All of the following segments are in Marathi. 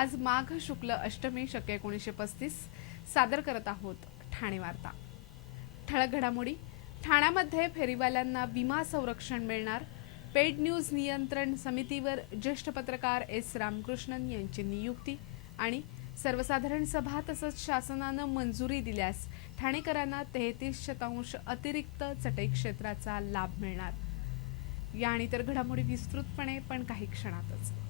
आज माघ शुक्ल अष्टमी शक्य एकोणीसशे पस्तीस. सादर करत आहोत ठाणे वार्ता. ठळक घडामोडी. ठाण्यामध्ये फेरीवाल्यांना विमा संरक्षण मिळणार. पेड न्यूज नियंत्रण समितीवर ज्येष्ठ पत्रकार एस रामकृष्णन यांची नियुक्ती आणि सर्वसाधारण सभा तसंच शासनानं मंजुरी दिल्यास ठाणेकरांना तेहतीस शतांश अतिरिक्त चटई क्षेत्राचा लाभ मिळणार. या आणि तर घडामोडी विस्तृतपणे पण काही क्षणातच.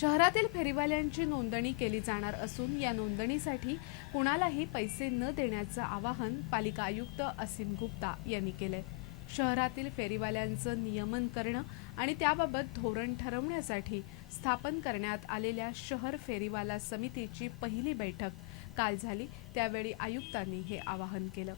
शहरातील फेरीवाल्यांची नोंदणी केली जाणार असून या नोंदणीसाठी कुणालाही पैसे न देण्याचं आवाहन पालिका आयुक्त असीम गुप्ता यांनी केलंय. शहरातील फेरीवाल्यांचं नियमन करणं आणि त्याबाबत धोरण ठरवण्यासाठी स्थापन करण्यात आलेल्या शहर फेरीवाला समितीची पहिली बैठक काल झाली. त्यावेळी आयुक्तांनी हे आवाहन केलं.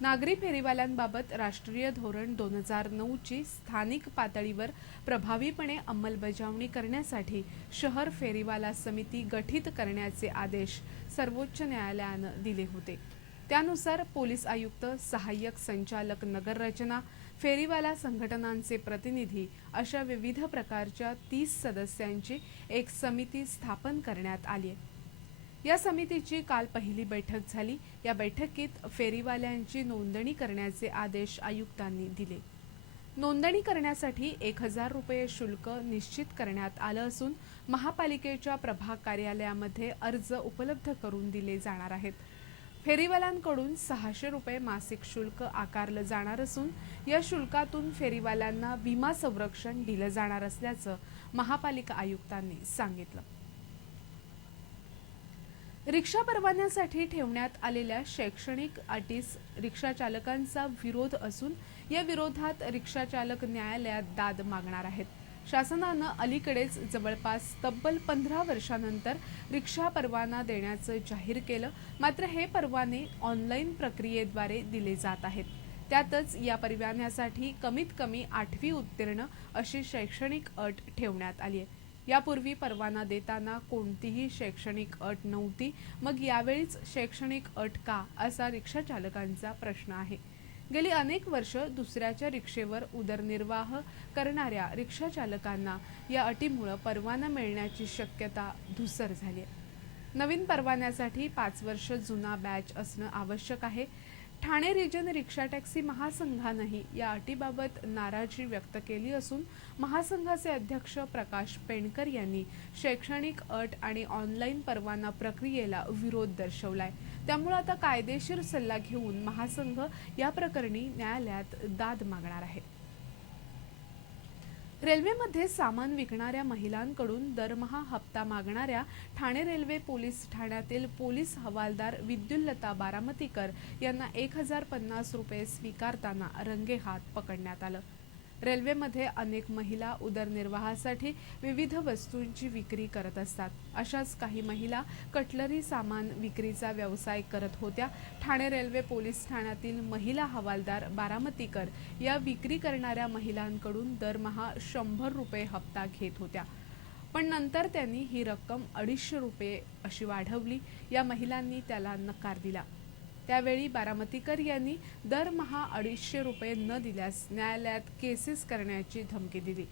नागरी फेरीवाल्यांबाबत राष्ट्रीय धोरण दोन हजार नऊची स्थानिक पातळीवर प्रभावीपणे अंमलबजावणी करण्यासाठी शहर फेरीवाला समिती गठीत करण्याचे आदेश सर्वोच्च न्यायालयानं दिले होते. त्यानुसार पोलीस आयुक्त सहाय्यक संचालक नगररचना फेरीवाला संघटनांचे प्रतिनिधी अशा विविध प्रकारच्या तीस सदस्यांची एक समिती स्थापन करण्यात आली आहे. या समितीची काल पहिली बैठक झाली. या बैठकीत फेरीवाल्यांची नोंदणी करण्याचे आदेश आयुक्तांनी दिले. नोंदणी करण्यासाठी एक हजार रुपये शुल्क निश्चित करण्यात आलं असून महापालिकेच्या प्रभाग कार्यालयामध्ये अर्ज उपलब्ध करून दिले जाणार आहेत. फेरीवाल्यांकडून सहाशे रुपये मासिक शुल्क आकारलं जाणार असून या शुल्कातून फेरीवाल्यांना विमा संरक्षण दिलं जाणार असल्याचं महापालिका आयुक्तांनी सांगितलं. रिक्षा परवान्यासाठी ठेवण्यात आलेल्या शैक्षणिक अटीस रिक्षा चालकांचा विरोध असून या विरोधात रिक्षा चालक न्यायालयात दाद मागणार आहेत. शासनानं अलीकडेच जवळपास तब्बल पंधरा वर्षानंतर रिक्षा परवाना देण्याचं जाहीर केलं. मात्र हे परवाने ऑनलाईन प्रक्रियेद्वारे दिले जात आहेत. त्यातच या परवान्यासाठी कमीत कमी आठवी उत्तीर्ण अशी शैक्षणिक अट ठेवण्यात आली आहे. यापूर्वी परवाना देताना कोणतीही शैक्षणिक अट नव्हती. मग यावेळीच शैक्षणिक अट का असा रिक्षा चालकांचा प्रश्न आहे. गेली अनेक वर्ष दुसऱ्याच्या रिक्षेवर उदरनिर्वाह करणाऱ्या रिक्षा चालकांना या अटीमुळं परवाना मिळण्याची शक्यता धुसर झाली आहे. नवीन परवान्यासाठी पाच वर्ष जुना बॅच असणं आवश्यक आहे. ठाणे रिजन रिक्षा टॅक्सी महासंघानंही या अटीबाबत नाराजी व्यक्त केली असून महासंघाचे अध्यक्ष प्रकाश पेणकर यांनी शैक्षणिक अट आणि ऑनलाईन परवाना प्रक्रियेला विरोध दर्शवलाय. त्यामुळे आता कायदेशीर सल्ला घेऊन महासंघ या प्रकरणी न्यायालयात दाद मागणार आहे. रेल्वेमध्ये सामान विकणाऱ्या महिलांकडून दरमहा हप्ता मागणाऱ्या ठाणे रेल्वे पोलीस ठाण्यातील पोलीस हवालदार विद्युल्लता बारामतीकर यांना एक हजार पन्नास रुपये स्वीकारताना रंगेहात पकडण्यात आलं. रेल्वेमध्ये अनेक महिला उदरनिर्वाहासाठी विविध वस्तूंची विक्री करत असतात. अशाच काही महिला कटलरी सामान विक्रीचा व्यवसाय करत होत्या. ठाणे रेल्वे पोलीस ठाण्यातील महिला हवालदार बारामतीकर या विक्री करणाऱ्या महिलांकडून दरमहा शंभर रुपये हप्ता घेत होत्या. पण नंतर त्यांनी ही रक्कम अडीचशे रुपये अशी वाढवली. या महिलांनी त्याला नकार दिला. त्यावेळी बारामतीकर यांनी दरमहा अडीचशे रुपये न दिल्यास न्यायालयात केसेस करण्याची धमकी दिली.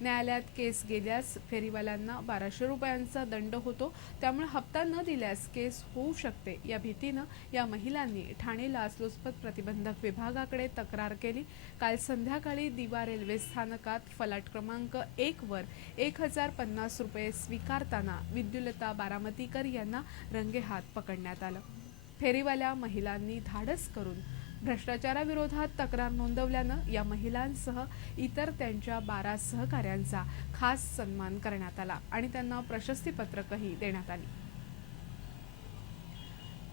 न्यायालयात केस गेल्यास फेरीवाल्यांना बाराशे रुपयांचा दंड होतो. त्यामुळे हप्ता न दिल्यास केस होऊ शकते या भीतीनं या महिलांनी ठाणे लाचलुचपत प्रतिबंधक विभागाकडे तक्रार केली. काल संध्याकाळी दिवा रेल्वे स्थानकात फलाट क्रमांक एकवर एक हजार पन्नास रुपये स्वीकारताना विद्युलता बारामतीकर यांना रंगेहात पकडण्यात आलं. फेरीवाल्या महिलांनी धाडस करून भ्रष्टाचाराविरोधात तक्रार नोंदवल्यानं या महिलांसह इतर त्यांच्या बारा सहकाऱ्यांचा खास सन्मान करण्यात आला आणि त्यांना प्रशस्तीपत्रकही देण्यात आली.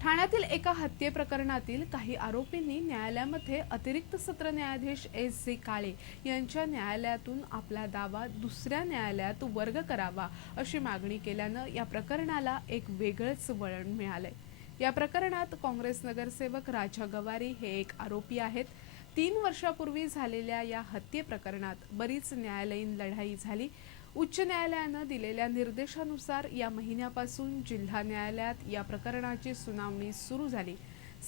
ठाण्यातील एका हत्येप्रकरणातील काही आरोपींनी न्यायालयामध्ये अतिरिक्त सत्र न्यायाधीश एस जे काळे यांच्या न्यायालयातून आपला दावा दुसऱ्या न्यायालयात वर्ग करावा अशी मागणी केल्यानं या प्रकरणाला एक वेगळंच वळण मिळालंय. या प्रकरणात काँग्रेस नगरसेवक राजा गवारी हे एक आरोपी आहेत. तीन वर्षापूर्वी झालेल्या या हत्ये प्रकरणात बरीच न्यायालयीन लढाई झाली. उच्च न्यायालयानं दिलेल्या निर्देशानुसार या महिन्यापासून जिल्हा न्यायालयात या प्रकरणाची सुनावणी सुरू झाली.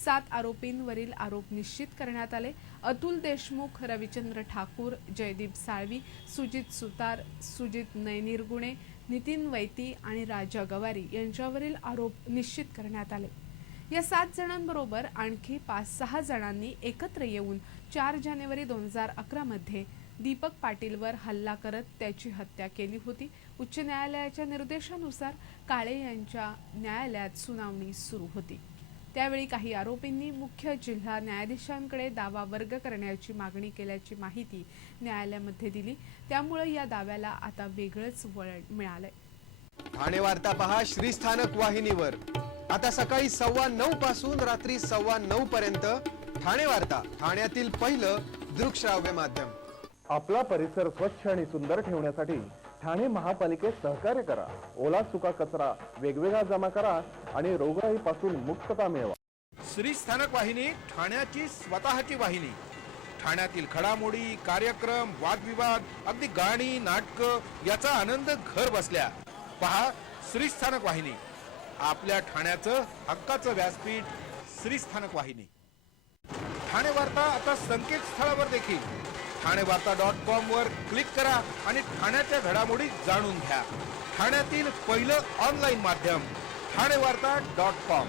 सात आरोपींवरील आरोप निश्चित करण्यात आले. अतुल देशमुख रविचंद्र ठाकूर जयदीप साळवी सुजित सुतार सुजित नयनिर्गुणे नितीन वैती आणि राजा गवारी यांच्यावरील आरोप निश्चित करण्यात आले. या सात जणांबरोबर आणखी पाच सहा जणांनी एकत्र येऊन चार जानेवारी दोन हजार अकरामध्ये दीपक पाटीलवर हल्ला करत त्याची हत्या केली होती. उच्च न्यायालयाच्या निर्देशानुसार काळे यांच्या न्यायालयात सुनावणी सुरू होती. त्यावेळी काही आरोपींनी मुख्य जिल्हा न्यायाधीशांकडे दावा वर्ग करण्याची मागणी केल्याची माहिती न्यायालयामध्ये दिली. त्यामुळे या दाव्याला आता वेगळंच वळण मिळालंय. ठाणे वार्ता पहा श्रीस्थानक वाहिनीवर. आता सकाळी सव्वा नऊ पासून रात्री सव्वा नऊ पर्यंत ठाणे वार्ता ठाण्यातील पहिलं दृकश्राव्य माध्यम. आपला परिसर स्वच्छ आणि सुंदर ठेवण्यासाठी ठाणे महापालिकेत सहकार्य करा. ओला सुका कचरा वेगवेगळा जमा करा आणि रोगराईपासून मुक्तता मिळवा. श्री स्थानक वाहिनी ठाण्याची स्वतःची वाहिनी. ठाण्यातील घडामोडी कार्यक्रम वादविवाद अगदी गाणी नाटक याचा आनंद घर बसल्या. पहा श्रीस्थानक वाहिनी. आपल्या ठाण्याचं हक्काचं व्यासपीठ श्रीस्थानक वाहिनी. ठाणे वार्ता आता संकेतस्थळावर देखील. ठाणे वार्ता डॉट कॉम वर क्लिक करा आणि ठाण्याच्या घडामोडी जाणून घ्या. ठाण्यातील पहिलं ऑनलाईन माध्यम ठाणे वार्ता डॉट कॉम.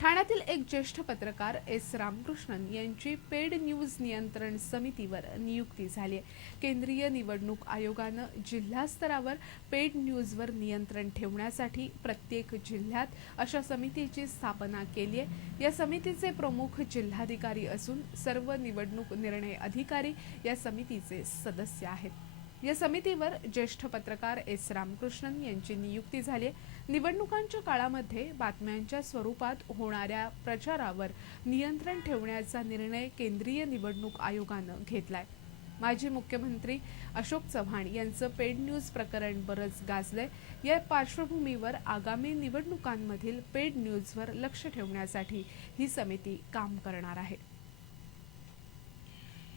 ठाण्यातील एक ज्येष्ठ पत्रकार एस रामकृष्णन यांची पेड न्यूज नियंत्रण समितीवर नियुक्ती झाली आहे. केंद्रीय निवडणूक आयोगानं जिल्हा स्तरावर पेड न्यूजवर नियंत्रण ठेवण्यासाठी प्रत्येक जिल्ह्यात अशा समितीची स्थापना केली आहे. या समितीचे प्रमुख जिल्हाधिकारी असून सर्व निवडणूक निर्णय अधिकारी या समितीचे सदस्य आहेत. या समितीवर ज्येष्ठ पत्रकार एस रामकृष्णन यांची नियुक्ती झाली आहे. निवडणुकांच्या काळामध्ये बातम्यांच्या स्वरूपात होणाऱ्या प्रचारावर नियंत्रण ठेवण्याचा निर्णय केंद्रीय निवडणूक आयोगानं घेतलाय. माजी मुख्यमंत्री अशोक चव्हाण यांचं पेड न्यूज प्रकरण बरंच गाजलंय. या पार्श्वभूमीवर आगामी निवडणुकांमधील पेड न्यूजवर लक्ष ठेवण्यासाठी ही समिती काम करणार आहे.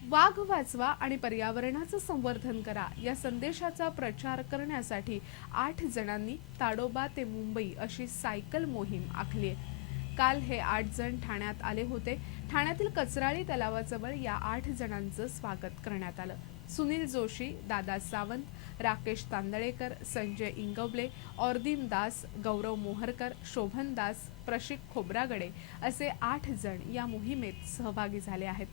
वाघ वाचवा आणि पर्यावरणाचं संवर्धन करा या संदेशाचा प्रचार करण्यासाठी आठ जणांनी ताडोबा ते मुंबई अशी सायकल मोहीम आखली आहे. काल हे आठ जण ठाण्यात आले होते. ठाण्यातील कचराळी तलावाजवळ या आठ जणांचं स्वागत करण्यात आलं. सुनील जोशी दादा सावंत राकेश तांदळेकर संजय इंगवले ऑर्दिम दास गौरव मोहरकर शोभन दास प्रशिक खोब्रागडे असे आठ जण या मोहिमेत सहभागी झाले आहेत.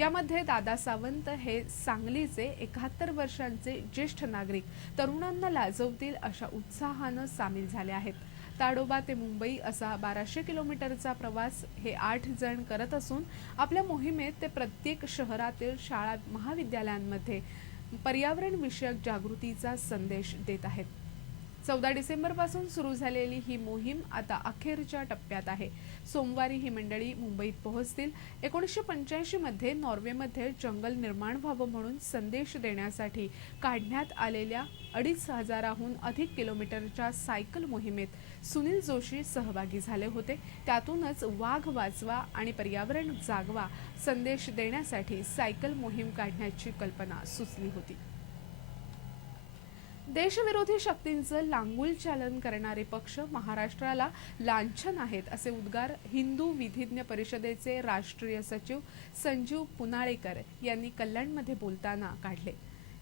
यामध्ये दादा सावंत हे सांगलीचे एकाहत्तर वर्षांचे ज्येष्ठ नागरिक तरुणांना लाजवतील अशा उत्साहानं सामील झाले आहेत. ताडोबा ते मुंबई असा बाराशे किलोमीटरचा प्रवास हे आठ जण करत असून आपल्या मोहिमेत ते प्रत्येक शहरातील शाळा महाविद्यालयांमध्ये पर्यावरण विषयक जागृतीचा संदेश देत आहेत. चौदा डिसेंबरपासून सुरू झालेली ही मोहीम आता अखेरच्या टप्प्यात आहे. सोमवारी ही मंडळी मुंबईत पोहोचतील. एकोणीसशे पंच्याऐंशीमध्ये नॉर्वेमध्ये जंगल निर्माण व्हावं म्हणून संदेश देण्यासाठी काढण्यात आलेल्या अडीच हजाराहून अधिक किलोमीटरच्या सायकल मोहिमेत सुनील जोशी सहभागी झाले होते. त्यातूनच वाघ वाचवा आणि पर्यावरण जागवा संदेश देण्यासाठी सायकल मोहीम काढण्याची कल्पना सुचली होती. देशविरोधी शक्तींचं लांगुल चालन करणारे पक्ष महाराष्ट्राला लांछन आहेत असे उद्गार हिंदू विधिज्ञ परिषदेचे राष्ट्रीय सचिव संजीव पुनाळेकर यांनी कल्याणमध्ये बोलताना काढले.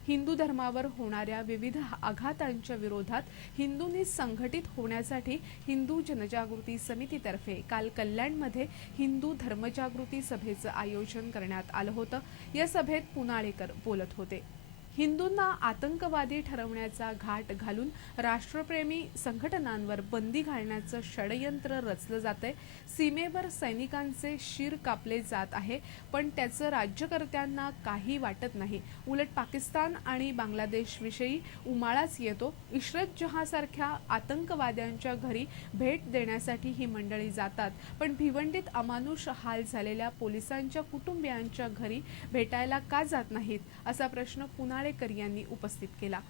हिंदू धर्मावर होणाऱ्या विविध आघातांच्या विरोधात हिंदूंनी संघटित होण्यासाठी हिंदू जनजागृती समितीतर्फे काल कल्याणमध्ये हिंदू धर्मजागृती सभेचं आयोजन करण्यात आलं होतं. या सभेत पुनाळेकर बोलत होते. हिंदूंना आतंकवादी ठरवण्याचा घाट घालून राष्ट्रप्रेमी संघटनांवर बंदी घालण्याचं षडयंत्र रचलं जातंय. सीमेवर सैनिकांचे शिर कापले जात आहे पण त्याचं राज्यकर्त्यांना काही वाटत नाही. उलट पाकिस्तान आणि बांगलादेशविषयी उमाळाच येतो. इशरत जहासारख्या आतंकवाद्यांच्या घरी भेट देण्यासाठी ही मंडळी जातात पण भिवंडीत अमानुष हाल झालेल्या पोलिसांच्या कुटुंबियांच्या घरी भेटायला का जात नाहीत? असा प्रश्न पुनाळेकर यांनी उपस्थित केला.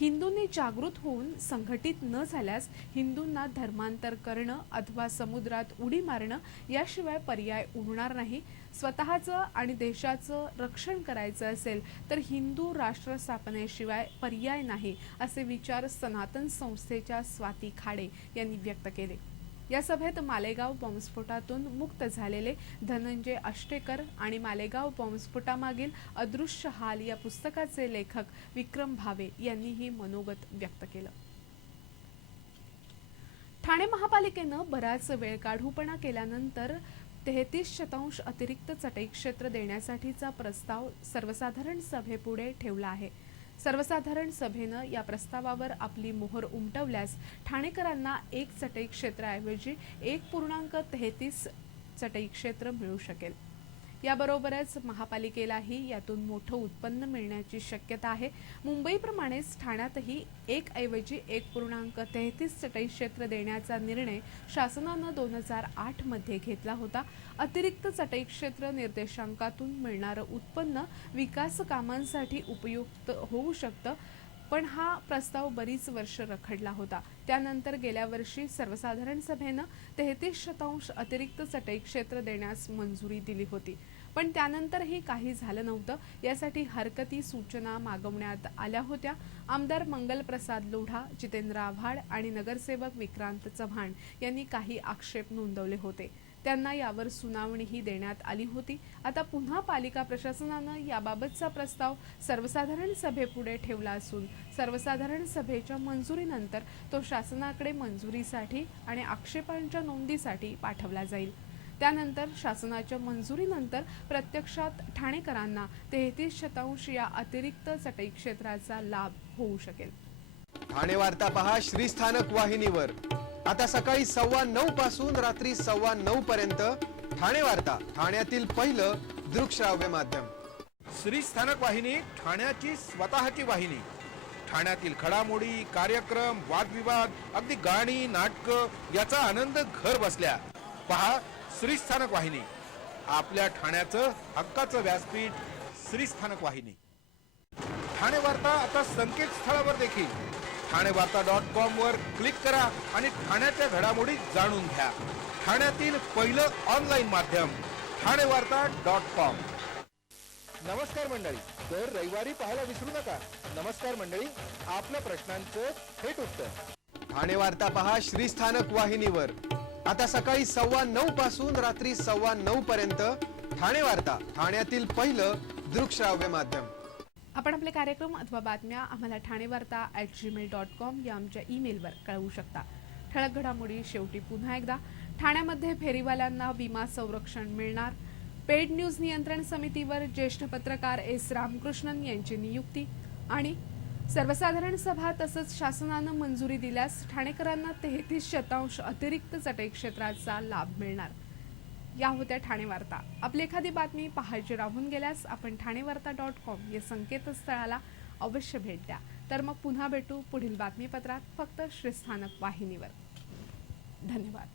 हिंदूंनी जागृत होऊन संघटित न झाल्यास हिंदूंना धर्मांतर करणं अथवा समुद्रात उडी मारणं याशिवाय पर्याय उरणार नाही. स्वतःचं आणि देशाचं रक्षण करायचं असेल तर हिंदू राष्ट्र स्थापनेशिवाय पर्याय नाही असे विचार सनातन संस्थेच्या स्वाती खाडे यांनी व्यक्त केले. या सभेत मालेगाव बॉम्बस्फोटातून मुक्त झालेले धनंजय अष्टेकर आणि मालेगाव बॉम्बस्फोटामागील अदृश्य हाल या पुस्तकाचे लेखक विक्रम भावे यांनीही मनोगत व्यक्त केलं. ठाणे महापालिकेनं बराच वेळ काढूपणा केल्यानंतर तेहतीस शतांश अतिरिक्त चटई क्षेत्र देण्यासाठीचा प्रस्ताव सर्वसाधारण सभेपुढे ठेवला आहे. सर्वसाधारण सभेनं या प्रस्तावावर आपली मोहर उमटवल्यास ठाणेकरांना एक चटई क्षेत्राऐवजी एक पूर्णांक तेहतीस चटई क्षेत्र मिळू शकेल. याबरोबरच महापालिकेलाही यातून मोठं उत्पन्न मिळण्याची शक्यता आहे. मुंबईप्रमाणेच ठाण्यातही एक ऐवजी एक पूर्णांक तेहतीस चटई क्षेत्र देण्याचा निर्णय शासनानं दोन हजार आठमध्ये घेतला होता. अतिरिक्त चटई क्षेत्र निर्देशांकातून मिळणारं उत्पन्न विकास कामांसाठी उपयुक्त होऊ शकतं पण हा प्रस्ताव बरीच वर्ष रखडला होता. त्यानंतर गेल्या वर्षी सर्वसाधारण सभेनं तेहतीस शतांश अतिरिक्त चटई क्षेत्र देण्यास मंजुरी दिली होती. पण त्यानंतरही काही झालं नव्हतं. यासाठी हरकती सूचना मागवण्यात आल्या होत्या. आमदार मंगलप्रसाद लोढा जितेंद्र आव्हाड आणि नगरसेवक विक्रांत चव्हाण यांनी काही आक्षेप नोंदवले होते. त्यांना यावर सुनावणीही देण्यात आली होती. आता पुन्हा पालिका प्रशासनानं याबाबतचा प्रस्ताव सर्वसाधारण सभेपुढे ठेवला असून सर्वसाधारण सभेच्या मंजुरीनंतर तो शासनाकडे मंजुरीसाठी आणि आक्षेपांच्या नोंदीसाठी पाठवला जाईल. त्यानंतर शासनाच्या मंजुरीनंतर प्रत्यक्षात ठाणेकरांना तेहतीस शतांश या अतिरिक्त चटई क्षेत्राचा लाभ होऊ शकेल. ठाणे वार्ता पहा श्रीस्थानक वाहिनीवर. आता सकाळी सव्वा नऊ पासून रात्री सव्वा नऊ पर्यंत ठाणे वार्ता ठाण्यातील पहिलं दृकश्राव्य माध्यम. श्री स्थानक वाहिनी ठाण्याची स्वतःची वाहिनी. ठाण्यातील घडामोडी कार्यक्रम वादविवाद अगदी गाणी नाटक याचा आनंद घर बसल्या. पहा श्री स्थानक वाहिनी. आपल्या ठाण्याचं हक्काचं व्यासपीठ श्री स्थानक वाहिनी. ठाणे वार्ता आता संकेतस्थळावर देखील. ठाणे वार्ता डॉट कॉम वर क्लिक करा आणि ठाण्याच्या घडामोडी जाणून घ्या. ठाण्यातील पहिलं ऑनलाईन माध्यम ठाणे वार्ता डॉट कॉम नमस्कार मंडळी. दर रविवारी पाहायला विसरू नका. नमस्कार मंडळी. आपल्या प्रश्नांचं थेट उत्तर. ठाणे वार्ता पहा श्रीस्थानक वाहिनीवर. आता सकाळी सव्वा नऊ पासून रात्री सव्वा नऊ पर्यंत ठाणे वार्ता ठाण्यातील पहिलं दृकश्राव्य माध्यम. आपण आपले कार्यक्रम अथवा बातम्या आम्हाला ठाणे वार्ता ॲट जीमेल डॉट कॉम या आमच्या ईमेलवर कळवू शकता. ठळक घडामोडी शेवटी पुन्हा एकदा. ठाण्यामध्ये फेरीवाल्यांना विमा संरक्षण मिळणार. पेड न्यूज नियंत्रण समितीवर ज्येष्ठ पत्रकार एस रामकृष्णन यांची नियुक्ती आणि सर्वसाधारण सभा तसंच शासनानं मंजुरी दिल्यास ठाणेकरांना तेहतीस शतांश अतिरिक्त चटई क्षेत्राचा लाभ मिळणार. या होत्या ठाणे वार्ता आपली एखादी बातमी पाहायची राहून गेल्यास आपण ठाणे वार्ता डॉट कॉम या संकेतस्थळाला अवश्य भेट द्या. तर मग पुन्हा भेटू पुढील बातमीपत्रात फक्त श्रीस्थानक वाहिनीवर. धन्यवाद.